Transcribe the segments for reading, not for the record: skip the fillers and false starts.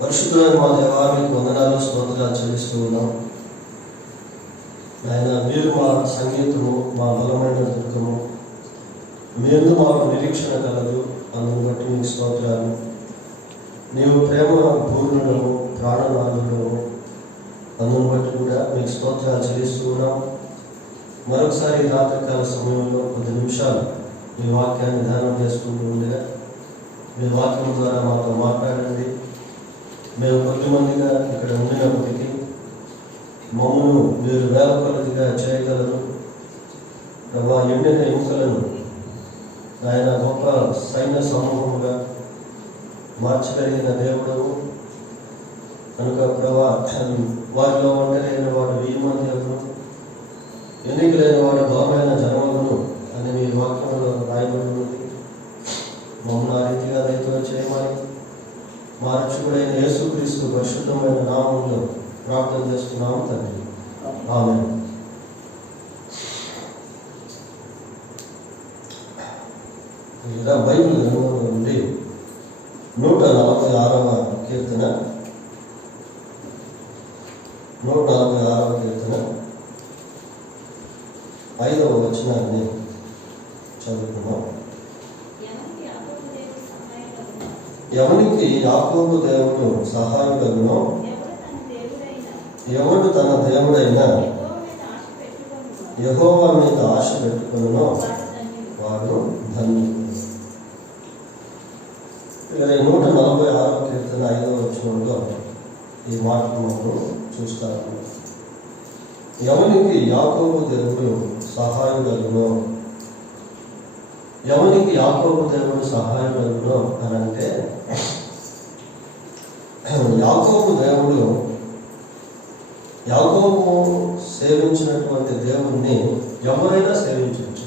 పరిశుద్ధులైన మా దేవా, మీకు వందనాలు స్తోత్రాలు చెల్లిస్తూ ఉన్నాం. ఆయన మీరు మా సంగీతము, మా బలమైన దుర్గము, మీరు మాకు నిరీక్షణ కలదు. అందుని బట్టి మీకు స్తోత్రాలు. నీవు ప్రేమ పూర్ణుడము, ప్రాణనాథుడము, అందుని బట్టి కూడా మీకు స్తోత్రాలు చెల్లిస్తూ ఉన్నాం. మరొకసారి రాత్రికాల సమయంలో 10 నిమిషాలు మీ వాక్యాన్ని ధ్యానం చేసుకుంటూ ఉండగా మీ వాక్యం ద్వారా మాతో మాట్లాడండి. మేము కొద్దిమందిగా ఇక్కడ ఉండినప్పటికీ మమ్మల్ని మీరు వేల కొలదిగా చేయగలరు. ప్రభా, ఎండిన ఎముకలను ఆయన గొప్ప సైన్య సమూహముగా మార్చగలిగిన దేవుడవు కనుక ప్రభా, వారిలో ఒంటరైన వాడు 1000 మంది ఎవరు, ఎన్నికలైన వాడు బలమైన జనములను అని మీ వాక్యంలో రాయబడి ఉన్నది. మమ్మల్ని ఆ రీతిగా దయతో చేయమని మా రక్షకుడైన యేసుక్రీస్తు పరిశుద్ధమైన నామంలో ప్రార్థన చేస్తున్నాము తండ్రి, ఆమేన్. ఇలా బైబిల్ గ్రంథంలో నుండి 146వ కీర్తన 5వ వచనాన్ని చదువుకున్నాం. ఎవనికి యాకోబు దేవుడు సహాయుడగునో, ఎవడు తన దేవుడైన యెహోవా మీద ఆశ పెట్టుకొనునో వాడు ధన్యుడు. 146వ కీర్తన 5వ వచనంలో ఈ మాటను మనం చూస్తాము. ఎవనికి యాకోబు దేవుడు సహాయుడగునో, ఎవనికి యాకోబు దేవుడు సహాయుడగునో అని అంటే, యాకోబు సేవించినటువంటి దేవుణ్ణి ఎవరైనా సేవించవచ్చు.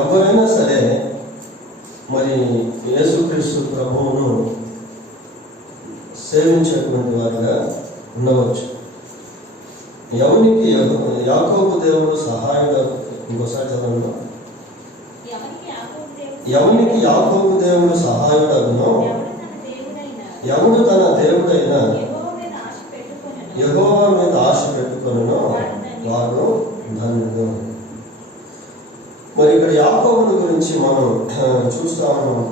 ఎవరైనా సరే మరి యేసుక్రీస్తు ప్రభువును సేవించేటువంటి వారుగా ఉండవచ్చు. ఎవరికి యాకోబు దేవుడు సహాయుడు, ఇంకోసారి చదవండి. ఎవరికి యాకోబు దేవుడు సహాయుడగునో, ఎవడు తన దేవుడైన యెహోవా మీద ఆశ పెట్టుకొనునో వాడు ధన్యుడు. మరి ఇక్కడ యాకోబుని గురించి మనం చూస్తా ఉన్నాం.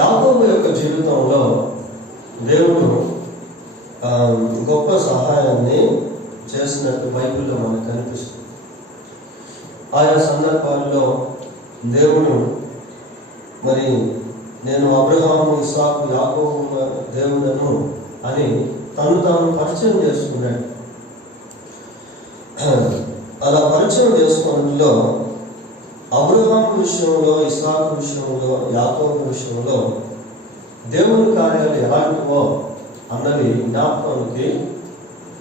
యాకోబు యొక్క జీవితంలో దేవుడు గొప్ప సహాయాన్ని చేసినట్టు బైబిల్లో మనకు కనిపిస్తుంది. ఆయా సందర్భాల్లో దేవుడు మరి నేను అబ్రహాము, ఇస్సాకు, యాకోబు దేవుడను అని తను తాను పరిచయం చేసుకున్నాడు. అలా పరిచయం చేసుకున్నట్లో అబ్రహాము విషయంలో, ఇస్సాకు విషయంలో, యాకోబు విషయంలో దేవుని కార్యాలు ఎలాంటివో అన్నవి జ్ఞాపకానికి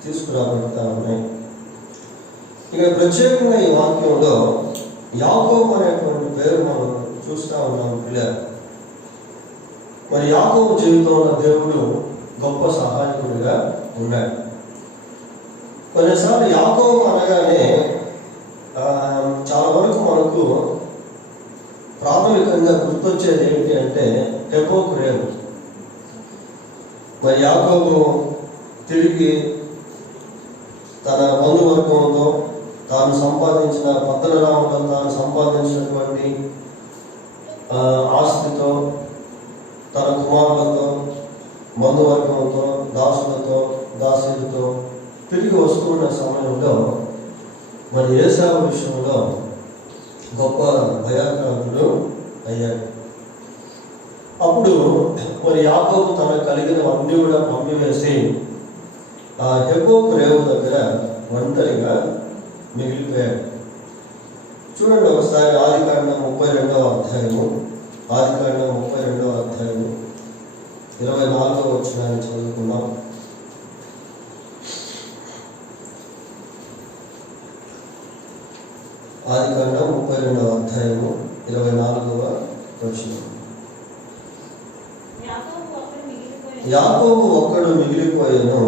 తీసుకురాబడతా ఉన్నాయి. ఇక్కడ ప్రత్యేకంగా ఈ వాక్యంలో యాకోబు అనేటువంటి పేరు మనం చూస్తూ ఉన్నాం పిల్లలు. మరి యాకోబు జీవితంలో దేవుడు గొప్ప సహాయకుడిగా ఉన్నాడు. కొన్నిసార్లు యాకోబు అనగానే చాలా వరకు మనకు ప్రాథమికంగా గుర్తొచ్చేది ఏంటి అంటే హెబోక్రేము. మరి యాకోబు తిరిగి తన బంధువర్గంతో తాను సంపాదించిన పద్దనరాములో తాను సంపాదించినటువంటి ఆస్తితో, తన కుమారులతో, బంధువర్గంతో, దాసులతో, దాసీలతో తిరిగి వస్తున్న సమయంలో మరి ఏశావు విషయంలో గొప్ప భయాక్రాంతుడు అయ్యాడు. అప్పుడు మరి యాకోబు తనకు కలిగిన అన్ని కూడా పంపివేసి ఆ హెబోక్రేము దగ్గర ఒంటరిగా మిగిలిపోయాడు. చూడండి ఒకసారి ఆదికాండం 32వ అధ్యాయము 24వ వచనాన్ని చదువుకున్నాం. ఆదికాండం 32వ అధ్యాయము 24వ వచనం. యాకోబు ఒక్కడు మిగిలిపోయాను,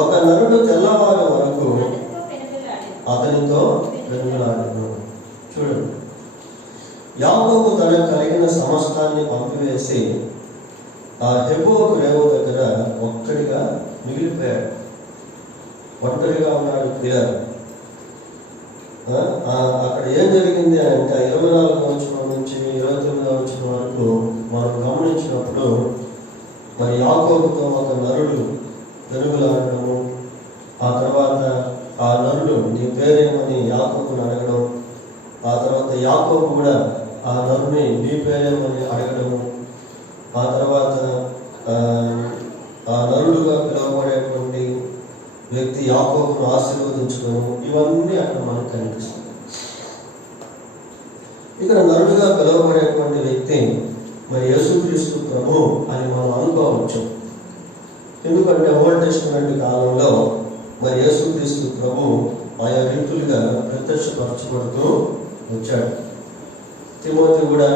ఒక నరుడు తెల్లవారు వరకు అతనితో పెనుగులాడెను. చూడండి, యాకోబు తనకు కలిగిన సమస్తాన్ని పంపివేసి ఆ హెబ్రోను రేవు దగ్గర ఒక్కడిగా మిగిలిపోయాడు. ఒంటరిగా ఉన్నాడు ప్రియులారా. అక్కడ ఏం జరిగింది అంటే 24వ వచనం నుంచి 29వ వచనం వరకు మనం గమనించినప్పుడు మరి యాకోబుతో ఒక నరుడు పెనుగులాడటము, ఆ తర్వాత ఆ నరుడు నీ పేరేమని యాకోబుని అడగడం, ఆ తర్వాత యాకోబు కూడా ఆ నరుని నీ పేరేమని అడగడము, ఆ తర్వాత ఆ నరుడుగా పిలువబడేటువంటి వ్యక్తి యాకోబును ఆశీర్వదించడం, ఇవన్నీ అక్కడ మనకు కనిపిస్తుంది. ఇక్కడ నరుడుగా పిలువబడేటువంటి వ్యక్తి మరి యేసుక్రీస్తు ప్రభు అని మనం అనుకోవచ్చు. ఎందుకంటే ఓల్డ్ టెస్టిమెంట్ కాలంలో మరి యేసుక్రీస్తు ప్రభు ఆయా రీతులుగా ప్రత్యక్షపరచబడుతూ వచ్చాడు. తిమోతి కూడా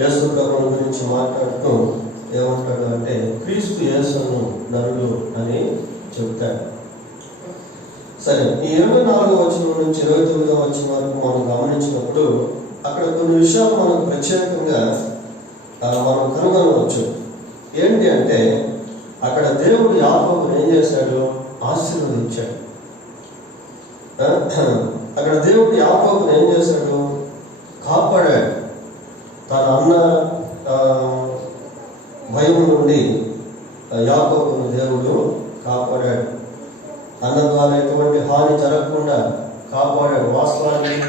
యేసు ప్రభువుని గురించి మాట్లాడుతూ ఏమంటాడు అంటే క్రీస్తు యేసును నరుడు అని చెప్తాడు. సరే, ఈ 24వ వచనం నుంచి 29వ వచనం వరకు మనం గమనించినప్పుడు అక్కడ కొన్ని విషయాలు మనకు ప్రత్యేకంగా మనం కనుగొనవచ్చు. ఏంటి అంటే అక్కడ దేవుడు యాకోబుని ఏం చేశాడు? ఆశీర్వదించాడు. అక్కడ దేవుడు యాకోబుని ఏం చేశాడు? కాపాడాడు. తన అన్న భయం నుండి యాకోబుని దేవుడు కాపాడాడు. అన్న ద్వారా ఎటువంటి హాని జరగకుండా కాపాడాడు. వాస్తవానికి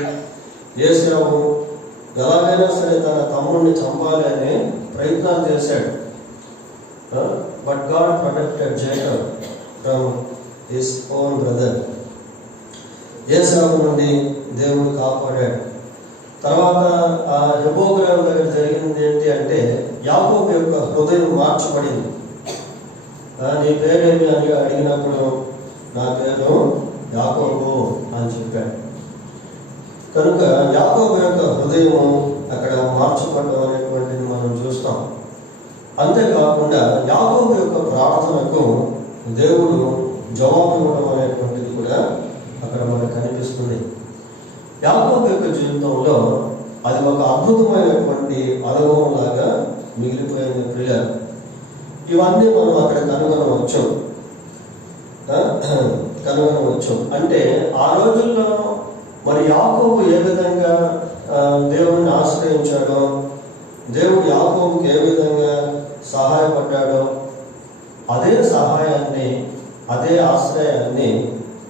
యేసేపు ఎలాగైనా సరే తన తమ్ముడిని చంపాలి అనే ప్రయత్నాలు చేశాడు. But God protected Jacob from his own brother. యేసేపు నుండి దేవుడు కాపాడాడు. తర్వాత ఆ హెబ్రోను దగ్గర జరిగింది ఏంటి అంటే యాకోబు యొక్క హృదయం మార్చబడింది. నీ పేరేమి అని అడిగినప్పుడు నా పేరు యాకోబు అని చెప్పాడు. కనుక యాకోబు యొక్క హృదయం అక్కడ మార్చబడడం అనేటువంటిది మనం చూస్తాం. అంతేకాకుండా యాకోబు యొక్క ప్రార్థనకు దేవుడు జవాబు ఇవ్వడం అనేటువంటిది కూడా అక్కడ మనకు కనిపిస్తుంది. యాకోబు యొక్క జీవితంలో అది ఒక అద్భుతమైనటువంటి అనుభవం లాగా మిగిలిపోయిన ప్రియులు. ఇవన్నీ మనం అక్కడ కనుగొనవచ్చు. అంటే ఆ రోజుల్లో మరి యాకోబు ఏ విధంగా దేవుణ్ణి ఆశ్రయించాడో, దేవుడు యాకోబుకి ఏ విధంగా సహాయపడ్డాడో, అదే సహాయాన్ని, అదే ఆశ్రయాన్ని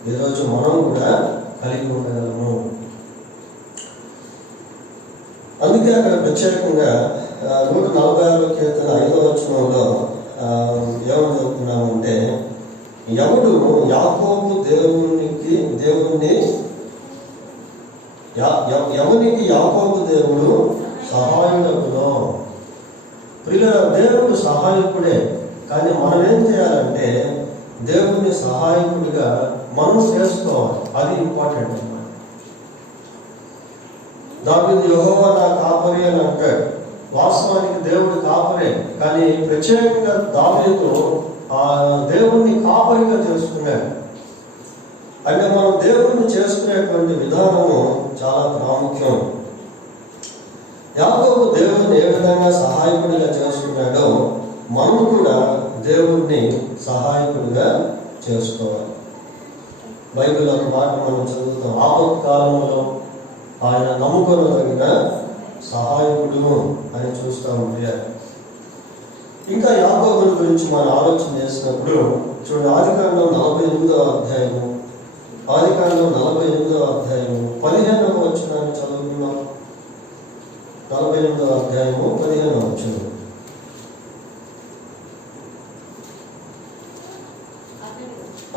ఈరోజు మనం కూడా కలిగి ఉండగలము. అందుకే అక్కడ ప్రత్యేకంగా 146వ కీర్తన 5వ వచనంలో ఏమని చెబుతున్నామంటే ఎవడు యాకోబు ఎవనికి యాకోబు దేవుడు సహాయుడకునో. ప్రియుల, దేవుడు సహాయకుడే, కానీ మనం ఏం చేయాలంటే దేవుని సహాయకుడిగా మనం చేసుకోవాలి. అది ఇంపార్టెంట్ అన్నమాట. దావీదు యెహోవా నా కాపరి అని అంటాడు. వాస్తవానికి దేవుడు కాపరే, కానీ ప్రత్యేకంగా దావీదు ఆ దేవుణ్ణి కాపరిగా చేసుకున్నాడు. అంటే మనం దేవుణ్ణి చేసుకునేటువంటి విధానము చాలా ప్రాముఖ్యం. యాకోబు దేవుడిని ఏ విధంగా సహాయకుడిగా చేసుకున్నాడో మనం కూడా దేవుడిని సహాయకుడిగా చేసుకోవాలి. బైబిల్ ఒక మాట మనం చదువుతాం, ఆపత్కాలంలో ఆయన నమ్ముకొనదగిన సహాయకుడు అని చూస్తూ ఉంటే. ఇంకా యాకోబుని గురించి మనం ఆలోచన చేసినప్పుడు చూడండి, ఆదికాండం 48వ అధ్యాయము 15వ వచనాన్ని చదువుకున్నాం. 48వ అధ్యాయము 15వ వచనం.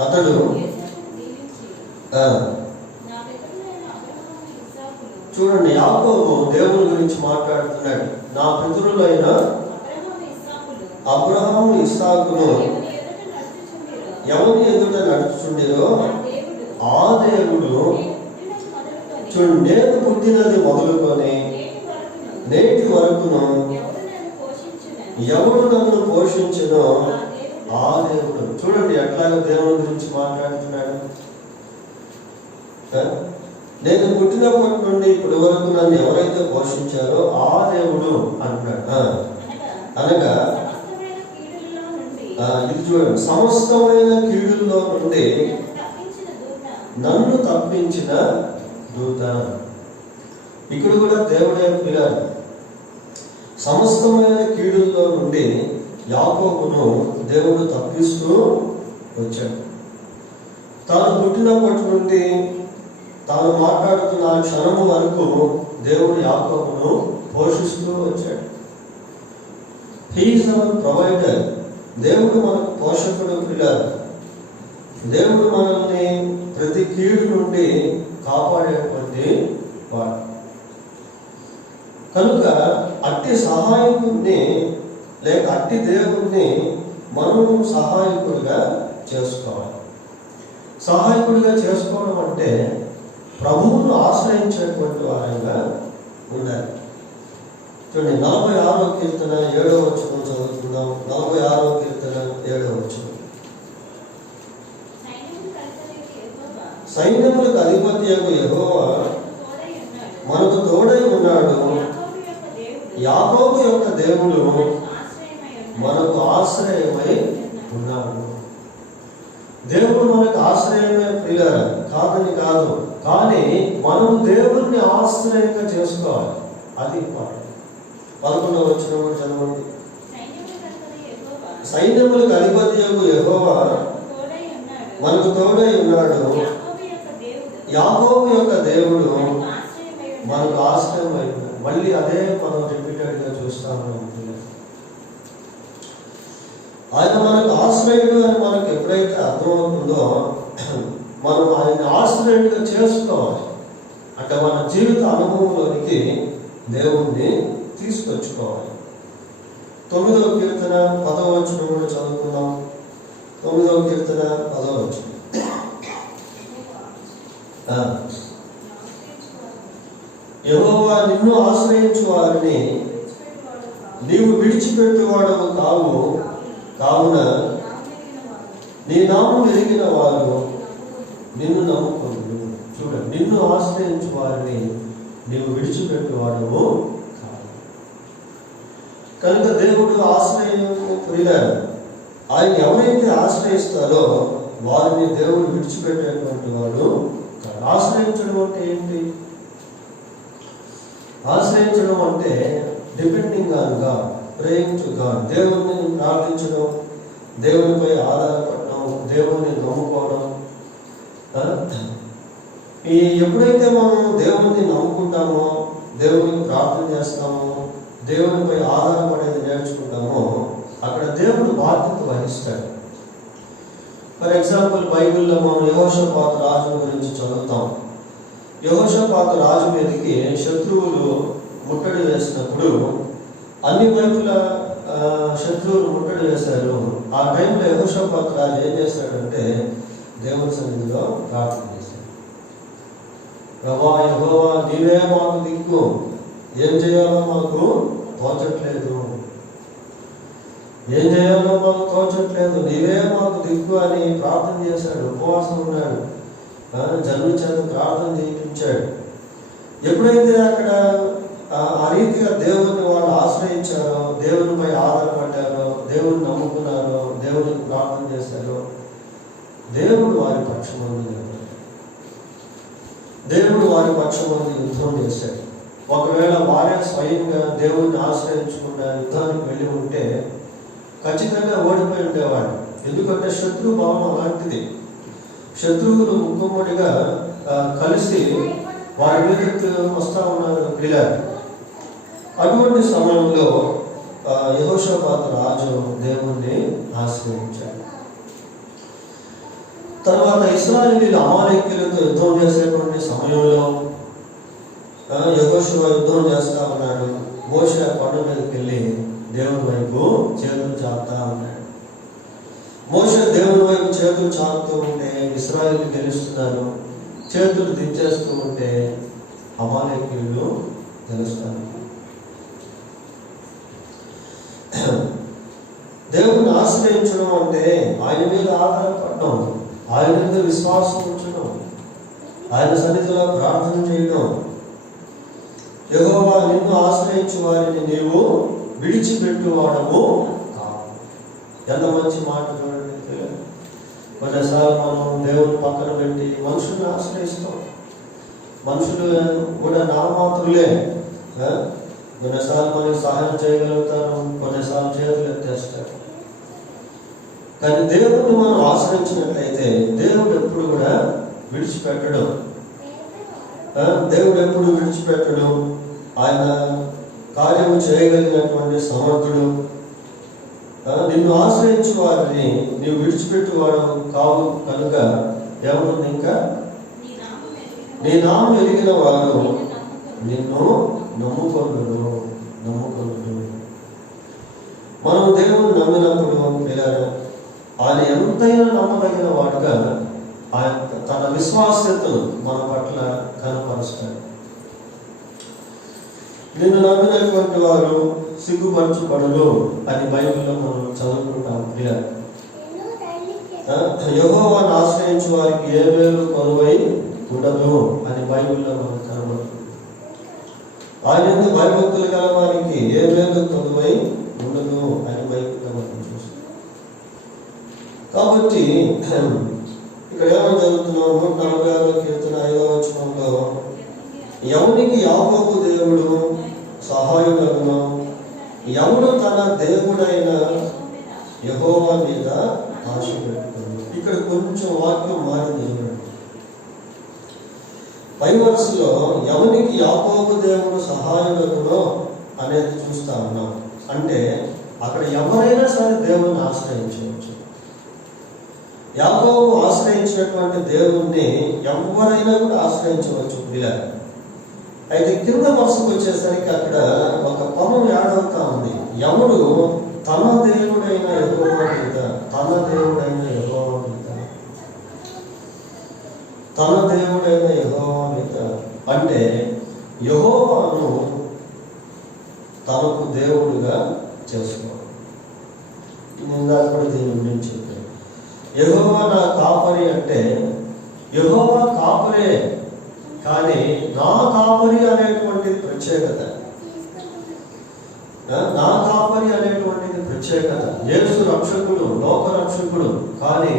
అతడు చూడండి, యాకోబు దేవుని గురించి మాట్లాడుతున్నాడు. నా పితరులైన అబ్రహాము ఇస్సాకును ఎవరి ఎదుట నడుచుచుండిరో ఆ దేవుడు చూడు, నేను పుట్టినది మొదలుకొని నేటి వరకును ఎవడు నన్ను పోషించునో ఆ దేవుడు. చూడండి ఎట్లాగో దేవుని గురించి మాట్లాడుతున్నాడు. నేను పుట్టినప్పటి నుండి ఇప్పటి వరకు నన్ను ఎవరైతే పోషించారో ఆ దేవుడు అంటున్నాడు. అనగా ఇది చూడండి, సమస్తమైన కీడుల్లో నుండి నన్ను తప్పించిన దూత. ఇక్కడ కూడా దేవుడే పిల్లారు. సమస్తమైన కీడుల్లో నుండి యాకోబును దేవుడు తప్పిస్తూ వచ్చాడు. తాను పుట్టినప్పటి నుండి తాను మాట్లాడుతున్న ఆ క్షణము వరకు దేవుడు యాకోబును పోషిస్తూ వచ్చాడు. He is our provider. దేవుడు మనకు పోషకుడు పిల్లారు. దేవుడు మనల్ని ప్రతి కీడు నుండి కాపాడేటువంటి వాడు. కనుక అట్టి సహాయకుడిని లేక అట్టి దేవుడిని మనం సహాయకుడిగా చేసుకోవాలి. సహాయకుడిగా చేసుకోవడం అంటే ప్రభువును ఆశ్రయించేటువంటి వారంగా ఉండాలి. చూడండి, 46వ కీర్తన 7వ వచనం చదువుకుందాం. 46వ కీర్తన 7వ వచనం. సైన్యములకు అధిపతియగు యెహోవా మనకు తోడై ఉన్నాడు. యాకోబు యొక్క దేవుడు మనకు ఆశ్రయమై ఉన్నాడు. దేవుడు మనకు ఆశ్రయమే పిల్లరా, కాదని కాదు, కానీ మనం దేవుడిని ఆశ్రయంగా చేసుకోవాలి. అది ఇంపార్టెంట్. 11వ వచనం చదవండి. సైన్యములకు అధిపతియగు యెహోవా మనకు తోడై ఉన్నాడు. యాకోబు యొక్క దేవుడు మనకు ఆశ్రయమై ఉన్నాడు. మళ్ళీ అదే మనం రిపీటెడ్గా చూస్తామని ఉంటుంది. ఆయన మనకు ఆశ్రయుడు అని మనకు ఎప్పుడైతే అర్థమవుతుందో మనం ఆయన ఆశ్రయుడిగా చేసుకోవాలి. అంటే మన జీవిత అనుభవంలోనికి దేవుణ్ణి తీసుకొచ్చుకోవాలి. 9వ కీర్తన 10వ వచనం కూడా చదువుకుందాం. 9వ కీర్తన 10వ వచనం. యెహోవా నిన్ను ఆశ్రయించు వారిని నీవు విడిచిపెట్టేవాడవు కావు. కావున నీ నామం ఎరిగిన వారు నిన్ను నమ్ముకోండి. చూడండి, నిన్ను ఆశ్రయించు వారిని నీవు విడిచిపెట్టేవాడవు కావు. కనుక దేవుడు ఆశ్రయం ప్రియులారు. ఆయన ఎవరైతే ఆశ్రయిస్తారో వారిని దేవుడు విడిచిపెట్టేటువంటి వాడు. ఆశ్రయించడం అంటే ఏంటి? ఆశ్రయించడం అంటే depending on God, praying to God. దేవుడిని ప్రార్థించడం, దేవునిపై ఆధారపడడం, దేవుని నమ్ముకోవడం. ఎప్పుడైతే మనం దేవుని నమ్ముకుంటామో, దేవునికి ప్రార్థన చేస్తామో, దేవునిపై ఆధారపడేది నేర్చుకుంటామో, అక్కడ దేవుడు బాధ్యత వహిస్తాడు. ఫర్ ఎగ్జాంపుల్, బైబిల్లో మనం యెహోషాపాతు రాజు గురించి చదువుతాం. యెహోషాపాతు రాజు మీదకి శత్రువులు ముట్టడి వేసినప్పుడు అన్ని వైపుల శత్రువులు ముట్టడి వేశారు. ఆ టైంలో యెహోషాపాతు రాజు ఏం చేశాడంటే దేవుని సన్నిధిలో ప్రార్థన చేశాడు. ప్రభా యెహోవా, నీవే మాకు దిక్కు, ఏం చేయాలో మాకు తోచట్లేదు, ఏం చేయాలో మాకు తోచట్లేదు, నీవే మాకు దిక్కు అని ప్రార్థన చేశాడు. ఉపవాసం ఉన్నాడు, జనుల చేత ప్రార్థన చేయించాడు. ఎప్పుడైతే అక్కడ ఆ రీతిగా దేవుని వాళ్ళు ఆశ్రయించారో, దేవునిపై ఆధారపడ్డారో, దేవుని నమ్ముకున్నారో, దేవునికి ప్రార్థన చేశారో, దేవుడు వారి పక్షమందు నిలబడ్డాడు. దేవుడు వారి పక్షమందు యుద్ధం చేశాడు. ఒకవేళ వారే స్వయంగా దేవుడిని ఆశ్రయించకుండా యుద్ధానికి వెళ్ళి ఉంటే ఖచ్చితంగా ఓడిపోయి ఉండేవాడు. ఎందుకంటే శత్రు భావం అలాంటిది. శత్రువులు ముక్కుమ్మడిగా కలిసి వారి మీదకి వస్తూ ఉన్నారు పిల్లలు. అటువంటి సమయంలో యెహోషాపాతు రాజు దేవుణ్ణి ఆశ్రయించాడు. తర్వాత ఇశ్రాయేలీయులు అమాలేకీయులతో యుద్ధం చేసేటువంటి సమయంలో యెహోషువ యుద్ధం చేస్తా ఉన్నాడు. మోషే కొండ మీదకి వెళ్ళి దేవుని వైపు చేతులు చాపుతా ఉన్నాడు. మోషే దేవుని వైపు చేతులు చాపుతూ ఉంటే ఇశ్రాయేలు గెలుస్తున్నారు. చేతులు దించేస్తూ ఉంటే అమాలేకీయులు గెలుస్తారు. దేవుని ఆశ్రయించడం అంటే ఆయన మీద ఆధారపడడం, ఆయన మీద విశ్వాసం ఉంచడం. ఆయన సన్నిధిలో ప్రార్థన చేయడం. యెహోవా నిన్ను ఆశ్రయించు వారిని నీవు విడిచిపెట్టువాడము కావు. ఎంత మంచి మాట చూడండి. కొన్నిసార్లు మనం దేవుని పక్కన పెట్టి మనుషుల్ని ఆశ్రయిస్తాం. మనుషులు కూడా నామాత్రులే. కొన్నిసార్లు మనకి సహాయం చేయగలుగుతారు, కొన్నిసార్లు చేతులు ఎత్తేస్తారు. కానీ దేవుడిని మనం ఆశ్రయించినట్లయితే దేవుడు ఎప్పుడు కూడా విడిచిపెట్టడు. దేవుడు ఎప్పుడు విడిచిపెట్టడు. ఆయన కార్యము చేయగలిగినటువంటి సమర్థుడు. నిన్ను ఆశ్రయించు వారిని నీవు విడిచిపెట్టువాడు కావు కనుక ఏమనుంది ఇంకా, నీ నామం ఎరిగిన వారు నిన్ను నమ్ముకొనును. మనం దేవుని నమ్మినప్పుడు ఆయన ఎంతైనా నమ్మదగిన వాడుగా ఆయన తన విశ్వాస్యతను మన పట్ల కనపరుస్తాడు. నిన్ను నమ్మినటువంటి వారు సిగ్గుపరచబడును అని బైబిల్లో మనం చదువుకుంటాం. యెహోవాను ఆశ్రయించు వారికి ఏ మేలు కొలువై ఉండదు అని బైబిల్లో మనం కనబడుతుంది. ఆయన ఎందుకు భయభక్తులు గల వారికి ఏ మేలు కొలువై ఉండదు అని బైబిల్లో మనం చూస్తాం. కాబట్టి ఇక్కడ ఏమని చదువుతున్నాం? 146వ కీర్తన 5వ వచనంలో ఎవనికి యాకోబు దేవుడు సహాయుడగును, ఎవడు తన దేవుడైన యెహోవా మీద ఆశ పెట్టుకును. ఇక్కడ కొంచెం వాక్యం మారింది చూడండి. పై వరుసలో ఎవనికి యాకోబు దేవుడు సహాయుడగునో అనేది చూస్తా ఉన్నాం. అంటే అక్కడ ఎవరైనా సరే దేవుణ్ణి ఆశ్రయించవచ్చు. యాకోబు ఆశ్రయించినటువంటి దేవుణ్ణి ఎవరైనా కూడా ఆశ్రయించవచ్చు. అయితే కింద వరుసకు వచ్చేసరికి అక్కడ ఒక పదం యాడ్ అవుతా ఉంది. ఎవడు తన దేవుడైన యెహోవా మీద, తన దేవుడైన యెహోవా మీద, తన దేవుడైన యెహోవా మీద అంటే యెహోవాను తనకు దేవుడుగా చేసుకోవాలి. ఇందాక కూడా దీని గురించి చెప్పాను. యెహోవా నా కాపరి అంటే యెహోవా కాపరే, కానీ నా కాపరి అనేటువంటిది ప్రత్యేకత. నా కాపరి అనేటువంటిది ప్రత్యేకత. యేసు రక్షకుడు, లోక రక్షకుడు, కానీ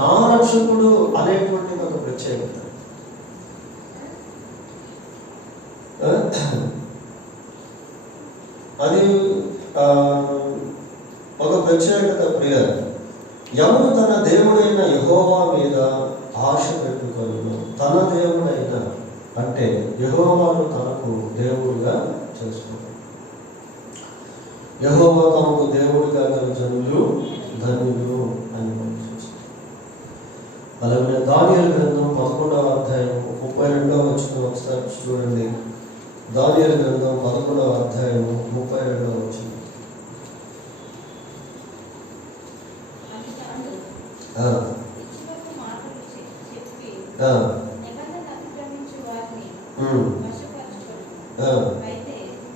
నా రక్షకుడు అనేటువంటిది ఒక ప్రత్యేకత. అది ఒక ప్రత్యేకత. ప్రియులు, ఎవరు తన దేవుడైన యెహోవా మీద ఆశ పెట్టుకొనును. తన దేవుడైన అంటే యెహోవాను తనకు దేవుడుగా చేసుకుంటాడు. యెహోవా తమకు దేవుడిగా గల జనులు ధన్యులు అని మనం చూస్తాం. అలాగే దానియేలు గ్రంథం 11వ అధ్యాయం 32వ వచనం ఒకసారి చూడండి. దానియేలు గ్రంథం 11వ అధ్యాయం 32వ వచనం.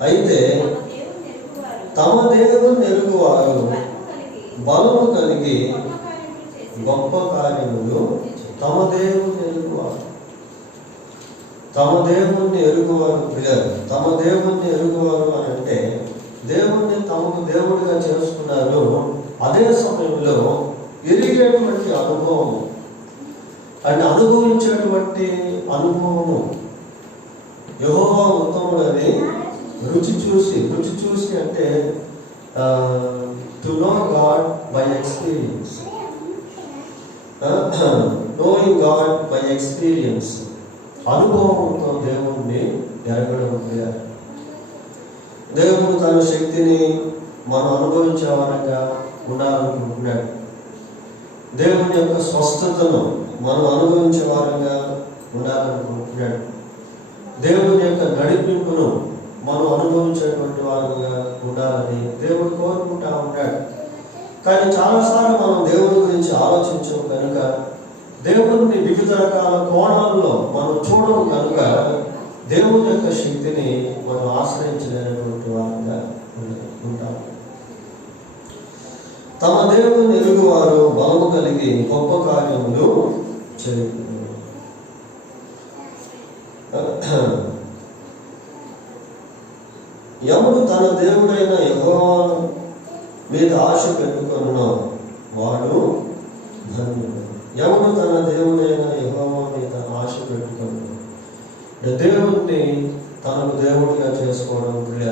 అయితే తమ దేవుని ఎరుగువారు బలము కలిగి గొప్ప కార్యములు తమ దేవుని ఎరుగువారు. తమ దేవుణ్ణి ఎరుగువారు పిల్లలు. తమ దేవుణ్ణి ఎరుగువారు అని అంటే దేవుణ్ణి తమకు దేవుడిగా చేసుకున్నారు. అదే సమయంలో ఎరిగేటువంటి అనుభవం అంటే అనుభవించేటువంటి అనుభవము. యెహోవా ఉత్తముడు అని రుచి చూసి అంటే to know God by experience. Knowing God by experience. అనుభవంతో దేవుణ్ణి ఎరగడం. దేవుడు తన శక్తిని మనం అనుభవించే వారంగా ఉండాలనుకుంటున్నాడు. దేవుని యొక్క స్వస్థతను మనం అనుభవించే వారంగా ఉండాలనుకుంటున్నాడు. దేవుని యొక్క నడిపింపును మనం అనుభవించేటువంటి వారంగా ఉండాలని దేవుడు కోరుకుంటా ఉంటాడు. కానీ చాలాసార్లు మనం దేవుని గురించి ఆలోచించము కనుక, దేవుడిని వివిధ రకాల కోణాల్లో మనం చూడము కనుక దేవుని యొక్క శక్తిని మనం ఆశ్రయించలేనటువంటి వారంగా ఉంటాము. తమ దేవుని ఎరుగువారు బలము కలిగి గొప్ప కార్యములు చేయుదురు. ఎవడు తన దేవుడైన యెహోవా మీద ఆశ పెట్టుకొనునో వాడు ధన్యుడు. ఎవడు తన దేవుడైన యెహోవా మీద ఆశ పెట్టుకొనునో, దేవుడిని తనకు దేవుడిగా చేసుకోవడం ప్రియ.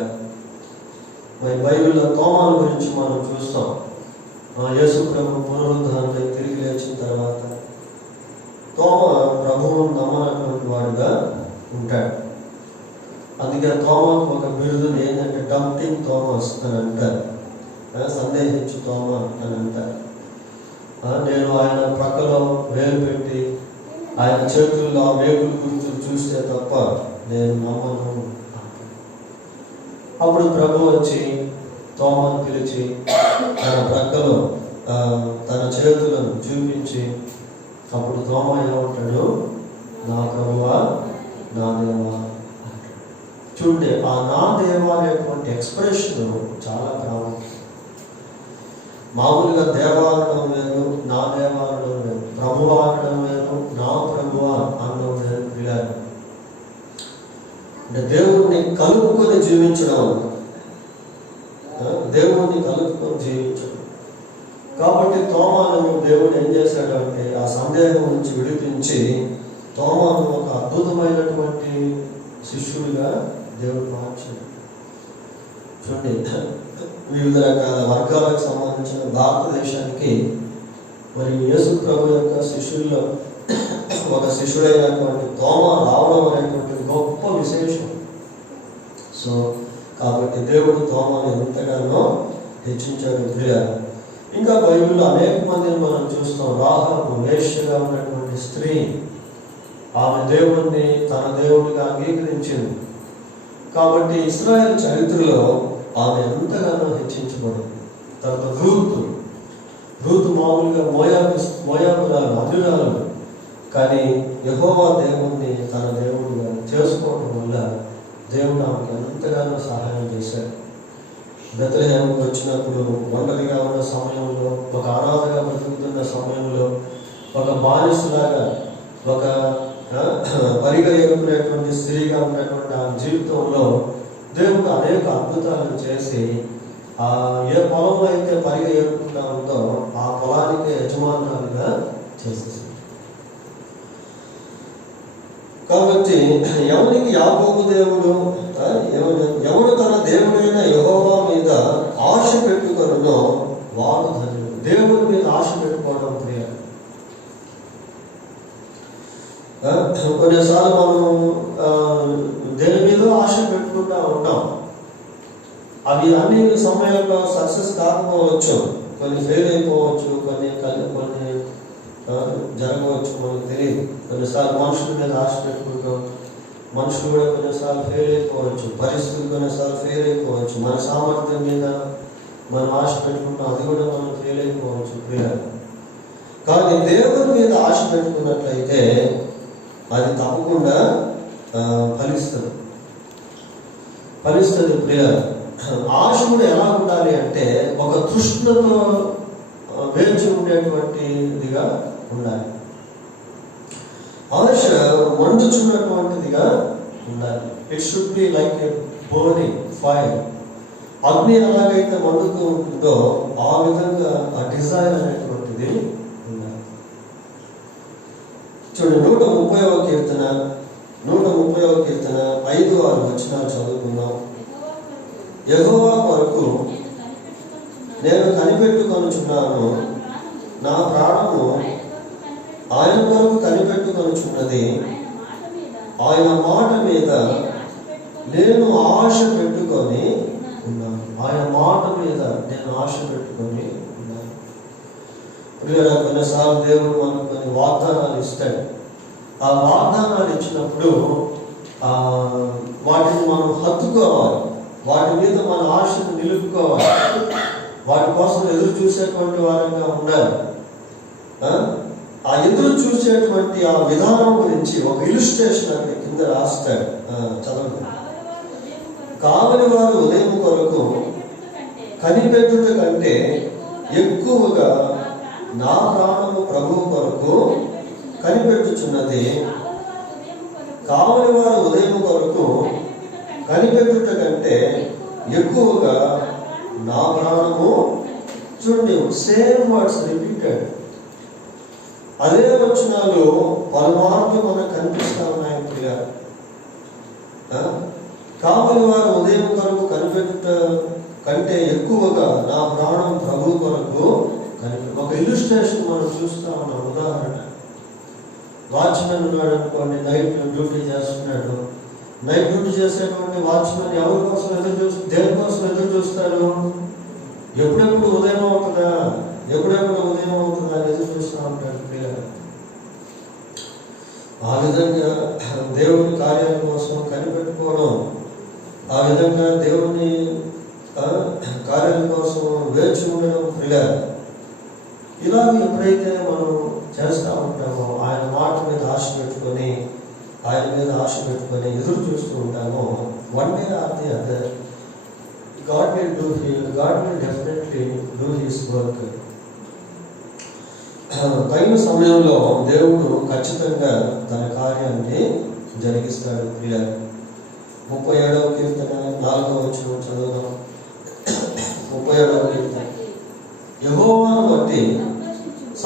మరి బైబిల్లో తోమాల గురించి మనం చూస్తాం. యేసు ప్రభు పునరుద్ధారణపై తిరిగి లేచిన తర్వాత తోమ ప్రభువును నమ్మనటువంటి వాడుగా ఉంటాడు. అందుకే తోమకు ఒక బిరుదుని ఏంటంటే డంప్టింగ్ థోమస్ అని అంటారు, సందేహించు తోమ అని అంటారు. నేను ఆయన ప్రక్కలో వేలు పెట్టి ఆయన చేతుల్లో ఆ వేగులు గుర్తులు చూస్తే తప్ప నేను నమ్మను. అప్పుడు ప్రభు వచ్చి తోమను పిలిచి తన ప్రక్కలో తన చేతులను చూపించి అప్పుడు తోమ ఏమంటాడు, నా ప్రభువా నా దేవా. చూడండి, ఆ నా దేవా అనేటువంటి ఎక్స్ప్రెషన్ చాలా ప్రాముఖ్యం. మామూలుగా దేవా అనడం వేరు, నా దేవా అనడం వేరు, ప్రభువా అనడం వేరు, నా ప్రభువా అనడం వేరు పిల్లలు. అంటే దేవుడిని కలుపుకొని జీవించడం, దేవుడిని కలుపుకొని జీవించడం. కాబట్టి తోమాను దేవుడు ఏం చేశాడంటే ఆ సందేహం నుంచి విడిపించి తోమాను ఒక అద్భుతమైనటువంటి శిష్యుడిగా దేవుడు మార్చాడు. చూడండి, వివిధ రకాల వర్గాలకు సంబంధించిన భారతదేశానికి మరి యేసు ప్రభు యొక్క శిష్యుల్లో ఒక శిష్యుడైనటువంటి తోమ రావడం అనేటువంటిది గొప్ప విశేషం. సో కాబట్టి దేవుడు తోమను ఎంతగానో హెచ్చించాడు ప్రియ. ఇంకా బైబిల్లో అనేక మందిని మనం చూస్తాం. రాహాబు వేశ్యగా ఉన్నటువంటి స్త్రీ, ఆమె దేవుడిని తన దేవుడిగా అంగీకరించింది. కాబట్టి ఇశ్రాయేలు చరిత్రలో ఆమె ఎంతగానో హెచ్చించబడింది. తర్వాత రూతు మామూలుగా మోయాబురాలు అన్యురాలు, కానీ యెహోవా దేవుణ్ణి తన దేవుడిగా చేసుకోవడం వల్ల దేవుడు ఆమెకి ఎంతగానో సహాయం చేశాడు. బెత్లెహేముకు వచ్చినప్పుడు ఒంటరిగా ఉన్న సమయంలో, ఒక అనాథగా బతుకుతున్న సమయంలో, ఒక బానిసలాగా, ఒక పరిగా ఎరుకునేటువంటి స్త్రీగా ఉన్నటువంటి ఆ జీవితంలో దేవుడు అనేక అద్భుతాలను చేసి ఏ పొలంలో అయితే పరిగా ఎరుకుంటా ఉందో ఆ పొలానికి యజమానురాలుగా చేసేసింది. కాబట్టి ఎవరికి యాకోబు దేవుడు ఎవడు తన దేవుడైన యెహోవా మీద ఆశ పెట్టుకొనునో వాడు ధన్యుడు. దేవుడి మీద ఆశ పెట్టుకోవడం ప్రియ. కొన్నిసార్లు మనం దేని మీద ఆశ పెట్టుకుంటూ ఉంటాం. అవి అన్ని సమయాల్లో సక్సెస్ కాకపోవచ్చు, కొన్ని ఫెయిల్ అయిపోవచ్చు, కొన్ని జరగవచ్చు, మనకు తెలియదు. కొన్నిసార్లు మనుషుల మీద ఆశ పెట్టుకుంటాం, మనుషులు కూడా కొన్నిసార్లు ఫెయిల్ అయిపోవచ్చు, పరిస్థితులు కొన్నిసార్లు ఫెయిల్ అయిపోవచ్చు. మన సామర్థ్యం మీద మనం ఆశ పెట్టుకుంటాం, అది కూడా మనం ఫెయిల్ అయిపోవచ్చు ప్రియాలు. కానీ దేవుని మీద ఆశ పెట్టుకున్నట్లయితే అది తప్పకుండా ఫలిస్తుంది ప్రియాలు. ఆశ కూడా ఎలా ఉండాలి అంటే ఒక తృష్ణతో వేచి ఉండేటువంటిదిగా ఉండాలి. ఆశ మండుచున్నటువంటిదిగా ఉండాలి. It should be like A burning fire. అగ్ని ఎలాగైతే మండుతూ ఉంటుందో ఆ విధంగా ఆ డిజైర్ అనేటువంటిది ఉండాలి. చూడండి, 130వ కీర్తన 5-6 వచనాలు చదువుకుందాం. యెహోవా కొరకు నేను కనిపెట్టుకొనుచున్నాను, నా ప్రాణము ఆయన కొరకు కనిపెట్టుకొనుచున్నది. ఆయన మాట మీద నేను ఆశ పెట్టుకొని ఉన్నాను. ఆయన మాట మీద నేను ఆశ పెట్టుకొని ఉన్నాను. కొన్నిసార్లు దేవుడు మనకు కొన్ని వాగ్దానాలు ఇస్తాడు. ఆ వాగ్దానాలు ఇచ్చినప్పుడు వాటిని మనం హత్తుకోవాలి, వాటి మీద మన ఆశను నిలుపుకోవాలి, వాటి కోసం ఎదురు చూసేటువంటి వారంగా ఉండాలి. ఆ ఎదురు చూసేటువంటి ఆ విధానం గురించి ఒక ఇల్లుస్ట్రేషన్ అక్కడ కింద రాస్తాడు, చదవండి. కావలి వారు ఉదయం కొరకు కనిపెట్టుట కంటే ఎక్కువగా నా ప్రాణము ప్రభువు కొరకు కనిపెట్టుచున్నది. కావలి వారు ఉదయం కొరకు కనిపెట్టుట కంటే ఎక్కువగా నా ప్రాణము. చూడండి, సేమ్ వర్డ్స్ రిపీటెడ్. అదే వచనాలు పలుమార్లు మనకు కనిపిస్తా ఉన్నాయి ప్రియ. కావలి వారు ఉదయం కొరకు కనిపెట్టుట కంటే ఎక్కువగా నా ప్రాణం ప్రభు కొరకు ఒక ఇల్లుస్ట్రేషన్ మనం చూస్తా ఉన్నాం. ఉదాహరణ, వాచ్మెన్ ఉన్నాడు అనుకోండి, నైట్ డ్యూటీ చేస్తున్నాడు. నైట్ డ్యూటీ చేసేటువంటి వాచ్మెన్ ఎవరి కోసం దేనికోసం ఎదురు చూస్తారు? ఎప్పుడెప్పుడు ఉదయం అవుతుందా అని ఎదురు చూస్తూ ఉంటాడు పిల్లలు. ఆ విధంగా దేవుని కార్యాల కోసం కనిపెట్టుకోవడం, ఆ విధంగా దేవుని కార్యాల కోసం వేచి ఉండడం పిల్లలు. ఇలాగ ఎప్పుడైతే మనం చేస్తూ ఉంటామో, ఆయన మాట మీద ఆశ పెట్టుకొని ఎదురు చూస్తూ ఉంటామో, one day or the other God will definitely do his work. తగిన సమయంలో దేవుడు ఖచ్చితంగా తన కార్యాన్ని జరిగిస్తాడు ప్రియ. 37వ కీర్తన 4వ వచనం చదువుదాం. 37వ కీర్తన. యెహోవాను బట్టి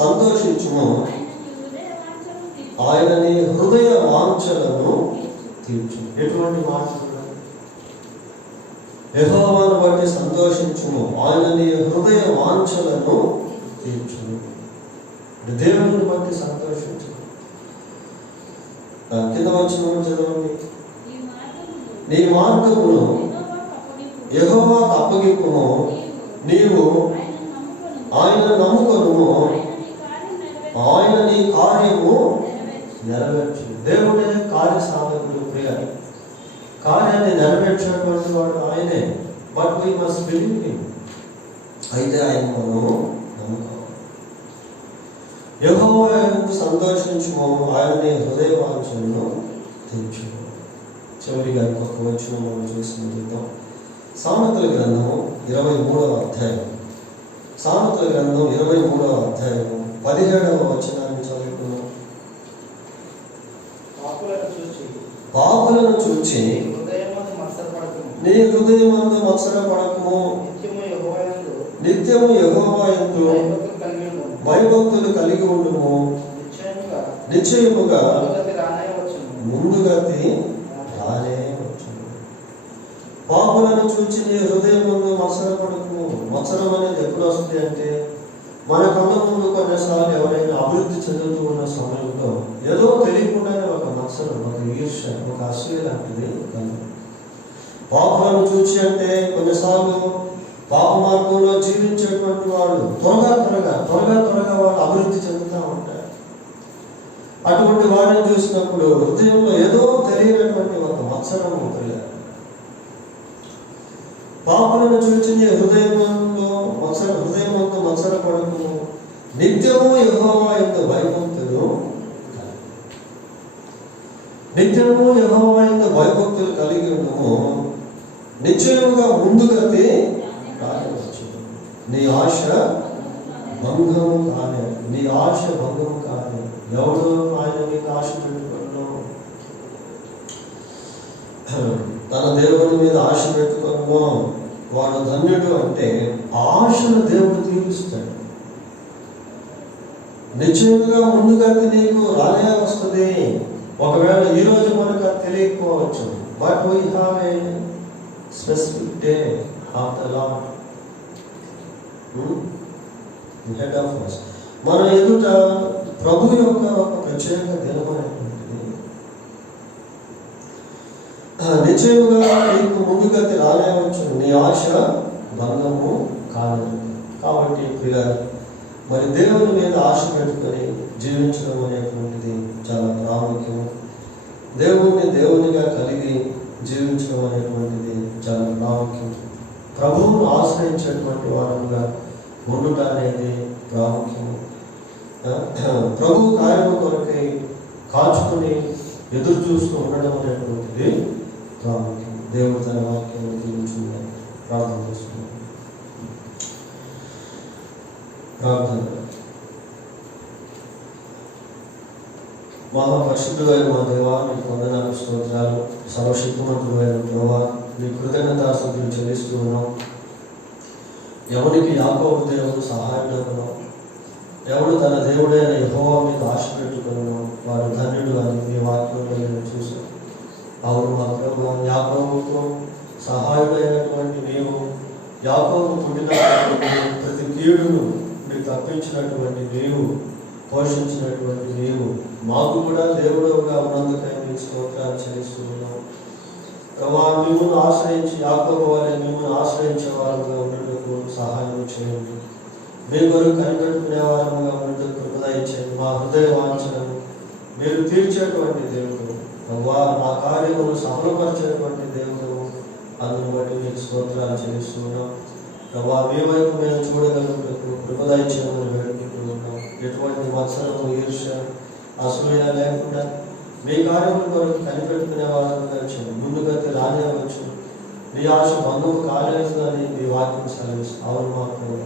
సంతోషించుము, ఆయన నీ హృదయ వాంఛలను తీర్చు. ఎటువంటి వాంఛలు? యెహోవాను బట్టి సంతోషించుము, ఆయన నీ హృదయ వాంఛలను తీర్చును. దేవుని బట్టి సంతోషించు. కింద వచ్చిన చదవండి. నీ మార్గమును యెహోవాకు అప్పగింపుము, నీవు ఆయన నమ్ముకొనుము, ఆయన నీ కార్యము నెరవేర్చు. దేవుడే కార్య సాధకుడు ప్రియ. కార్యాన్ని నెరవేర్చేటువంటి వాడు ఆయనే. But we must believe him. అయితే ఆయన మనము నమ్ముకోవాలి. యెహోవా సంతోషించుము, ఆయన హృదయ వాంఛలను తీర్చుము. చివరిగా ఇంకొక వచనం మనం చూసిన సామెతల గ్రంథము 23వ అధ్యాయం. సామెతల గ్రంథం 23వ అధ్యాయం 17వ వచనాన్ని చదువుకున్నాం. పాపులను చూచి నీ హృదయమందు మత్సరపడకుము, నిత్యము యెహోవా యందు భయభక్తులు కలిగి ఉండుము, నిశ్చయముగా ముందుగతి రానే వచ్చును. పాపులను చూచి నీ హృదయమందు మత్సరపడకుము. మత్సరం అనేది ఎప్పుడు వస్తుంది అంటే, మన కళ్ళ ముందు కొన్నిసార్లు ఎవరైనా అభివృద్ధి చెందుతూ ఉన్న సమయంలో ఏదో తెలియకుండానే ఒక మత్సరం, ఒక ఈర్ష్య, ఒక అసూయ లాంటిది కలుగు. పాపులను చూచి అంటే కొన్నిసార్లు పాప మార్గంలో జీవించేటువంటి వాళ్ళు త్వరగా వాళ్ళు అభివృద్ధి చెందుతూ ఉంటారు. అటువంటి వారిని చూసినప్పుడు హృదయంలో ఏదో తెలియనటువంటి ఒక మత్సరం ఉంటుంది. పాపులను చూచి హృదయమందు మత్సరపడకుము, నిత్యము యెహోవా యందు భయభక్తులు కలిగి ఉండము, నిశ్చయముగా ముందుగతి రావచ్చు. నీ ఆశ భంగము కాలే. ఎవడు ఆయన మీద ఆశ పెట్టుకున్నాను, తన దేవుని మీద ఆశ పెట్టుకున్నాను వాడు ధన్యుడు. అంటే ఆశను దేవుడు తీరుస్తాడు. నిశ్చయంగా ముందుగతి నీకు రానే వస్తుంది. ఒకవేళ ఈరోజు మనకు అది తెలియకపోవచ్చు, but we have a specific day of the lord head of us. మన ఎదుట ప్రభు యొక్క ఒక ప్రత్యేక దినమైనటువంటిది. నిశ్చయముగా నీకు ముందుగతి రాలేవచ్చు, నీ ఆశ భంగము కాలేదు. కాబట్టి పిల్లలు, మరి దేవుని మీద ఆశ పెట్టుకొని జీవించడం అనేటువంటిది చాలా ప్రాముఖ్యం. దేవునిగా కలిగి జీవించడం అనేటువంటిది చాలా ప్రాముఖ్యం. ప్రభువును ఆశ్రయించేటువంటి వారుగా ఉండుట అనేది ప్రాముఖ్యం. ప్రభు కార్యము కొరకై కాచుకొని ఎదురు చూస్తూ ఉండడం అనేటువంటిది ప్రాముఖ్యం. దేవుడు తన వాక్యం జీవించుకుంటాం. ప్రార్థన చేస్తున్నాం. ప్రార్థన. మహాపరిశుద్ధుడైన మా దేవా, నీకు వందనాలు, స్తోత్రాలు. సర్వశక్తిమంతుడైన ప్రభువా, నీ కృతజ్ఞతాస్తుతులు చెల్లిస్తూ ఉన్నాం. ఎవరికి యాకోబు దేవుడు సహాయకుడను, ఎవడు తన దేవుడైన యెహోవా మీద ఆశ పెట్టుకున్నాను వాడు ధన్యుడు అని మీ వాక్యంలో నేను చూశాను. అవును మా ప్రభువా, యాకోబుకు సహాయుడైనటువంటి నీవు, యాకోబు పుట్టినటువంటి ప్రతి కీడును నీకు తప్పించినటువంటి నీవు, పోషించినటువంటి నీవు, మాకు కూడా దేవుడుగా ఉన్నందుకై నీకు స్తోత్రాలు చెల్లిస్తున్నాం. ప్రభా, మిమ్మల్ని ఆశ్రయించి యాకోబు వలె మిమ్మల్ని ఆశ్రయించే వారుగా ఉన్నందుకు సహాయం చేయండి. మీ కొరకు కనిపెట్టుకునే వారముగా ఉన్నందుకు కృప దయచేయండి. మా హృదయ వాంఛనను మీరు తీర్చేటువంటి దేవుడు, ప్రభా, మా కార్యములు సఫలపరిచేటువంటి దేవుడు, అందును బట్టి మీకు స్తోత్రాలు చెల్లిస్తున్నాం. ప్రభా, మీ వైపు మేము చూడగలుగుటకు కృప దయచేయమని వేడుకుంటున్నాం. ఎటువంటి మత్సరము, ఈర్ష్య, అసూయ లేకుండా మీ కార్యముల కొరకు కనిపెట్టుకునే వాళ్ళుగా ముందుగా రానివ్వచ్చు. మీ ఆశ బంధువు కాలేదు అని మీ వాక్యం సెలవిస్తుంది. అవును మాకు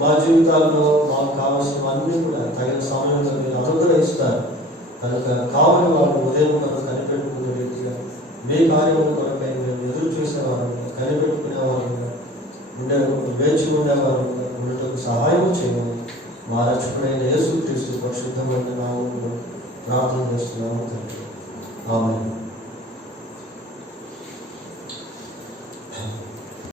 మా జీవితాల్లో మాకు కావలసినవన్నీ కూడా తగిన సమయంలో మీరు అనుగ్రహిస్తారు. కనుక కావని వాళ్ళు ఉదయం కొరకు కనిపెట్టుకునే రీతిగా మీ కార్యముల కొరకై మేము ఎదురు చూసేవారుగా, కనిపెట్టుకునేవారుగా, వేచి ఉండేవారుగా ఉండటకు సహాయం చేయమని మా రక్షకుడైన యేసుక్రీస్తు పరిశుద్ధమైన నామములో ప్రార్థన చేస్తున్నాము తండ్రి. ఆమేన్.